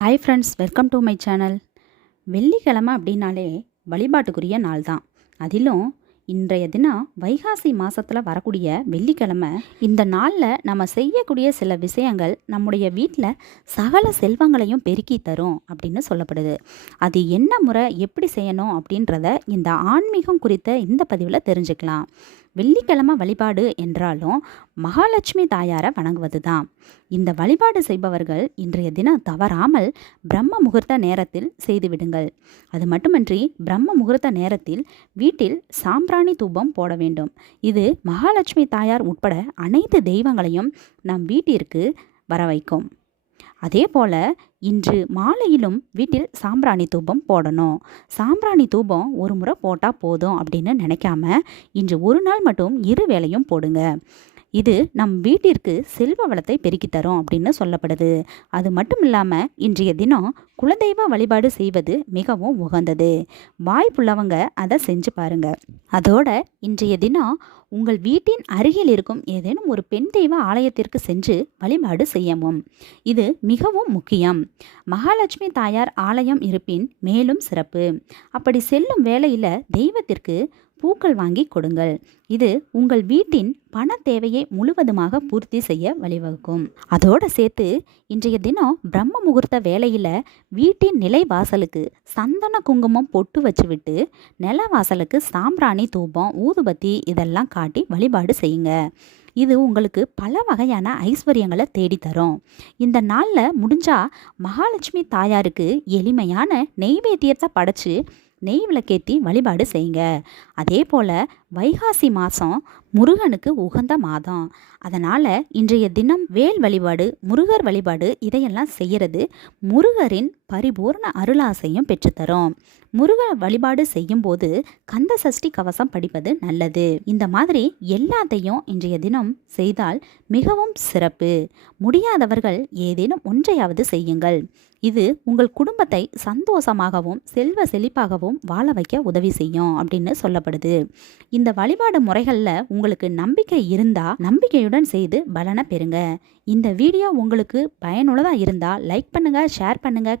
Hi friends welcome to my channel வெள்ளிக்கிழமை அப்படின்னாலே வழிபாட்டுக்குரிய நாள் தான் அதிலும் இன்றைய தினம் வைகாசி மாதத்தில் வரக்கூடிய வெள்ளிக்கிழமை இந்த நாளில் நம்ம செய்யக்கூடிய சில விஷயங்கள் நம்முடைய வீட்டில் சகல செல்வங்களையும் பெருக்கி தரும் அப்படின்னு சொல்லப்படுது. அது என்ன முறை எப்படி செய்யணும் அப்படின்றத இந்த ஆன்மீகம் குறித்த இந்த பதிவில் தெரிஞ்சுக்கலாம். வெள்ளிக்கிழமை வழிபாடு என்றாலும் மகாலட்சுமி தாயாரை வணங்குவது தான் இந்த வழிபாடு செய்பவர்கள் இன்றைய தினம் தவறாமல் பிரம்ம முகூர்த்த நேரத்தில் செய்துவிடுங்கள் அது மட்டுமன்றி பிரம்ம முகூர்த்த நேரத்தில் வீட்டில் சாம்பிராணி தூபம் போட வேண்டும். இது மகாலட்சுமி தாயார் உட்பட அனைத்து தெய்வங்களையும் நம் வீட்டிற்கு வர வைக்கும் அதே போல் இன்று மாலையிலும் வீட்டில் சாம்பிராணி தூபம் போடணும். சாம்பிராணி தூபம் ஒரு முறை போட்டால் போதும் அப்படின்னு நினைக்காம இன்று ஒரு நாள் மட்டும் இரு வேளையும் போடுங்க. இது நம் வீட்டிற்கு செல்வ வளத்தை பெருக்கி தரும் அப்படின்னு சொல்லப்படுது. அது மட்டும் இல்லாமல் இன்றைய தினம் குலதெய்வ வழிபாடு செய்வது மிகவும் உகந்தது. வாய்ப்புள்ளவங்க அதை செஞ்சு பாருங்க. அதோட இன்றைய தினம் உங்கள் வீட்டின் அருகில் இருக்கும் ஏதேனும் ஒரு பெண் தெய்வ ஆலயத்திற்கு சென்று வழிபாடு செய்யவும். இது மிகவும் முக்கியம். மகாலட்சுமி தாயார் ஆலயம் இருப்பின் மேலும் சிறப்பு. அப்படி செல்லும் வேளையில் தெய்வத்திற்கு பூக்கள் வாங்கி கொடுங்கள். இது உங்கள் வீட்டின் பண தேவையை முழுவதுமாக பூர்த்தி செய்ய வழிவகுக்கும். அதோடு சேர்த்து இன்றைய தினம் பிரம்ம முகூர்த்த வேலையில் வீட்டின் நிலை வாசலுக்கு சந்தன குங்குமம் பொட்டு வச்சுவிட்டு நில வாசலுக்கு சாம்பிராணி தூபம் ஊதுபத்தி இதெல்லாம் காட்டி வழிபாடு செய்யுங்க. இது உங்களுக்கு பல வகையான ஐஸ்வர்யங்களை தேடித்தரும் இந்த நாளில் முடிஞ்சால் மகாலட்சுமி தாயாருக்கு எளிமையான நெய்வேத்தியத்தை படைச்சு நெய் விளக்கேற்றி வழிபாடு செய்யுங்க. அதே போல் வைகாசி மாதம் முருகனுக்கு உகந்த மாதம். அதனால் இன்றைய தினம் வேல் வழிபாடு முருகர் வழிபாடு இதையெல்லாம் செய்கிறது முருகரின் பரிபூர்ண அருளாசையும் பெற்றுத்தரும். முருக வழிபாடு செய்யும்போது கந்த சஷ்டி கவசம் படிப்பது நல்லது. இந்த மாதிரி எல்லாத்தையும் இன்றைய தினம் செய்தால் மிகவும் சிறப்பு. முடியாதவர்கள் ஏதேனும் ஒன்றையாவது செய்யுங்கள். இது உங்கள் குடும்பத்தை சந்தோஷமாகவும் செல்வ செழிப்பாகவும் வாழ வைக்க உதவி செய்யும் அப்படின்னு சொல்லப்படுது. இந்த வழிபாடு முறைகளில் உங்களுக்கு நம்பிக்கை இருந்தால் நம்பிக்கையுடன் செய்து பலனை பெறுங்க. இந்த வீடியோ உங்களுக்கு பயனுள்ளதாக இருந்தால் லைக் பண்ணுங்கள் ஷேர் பண்ணுங்கள்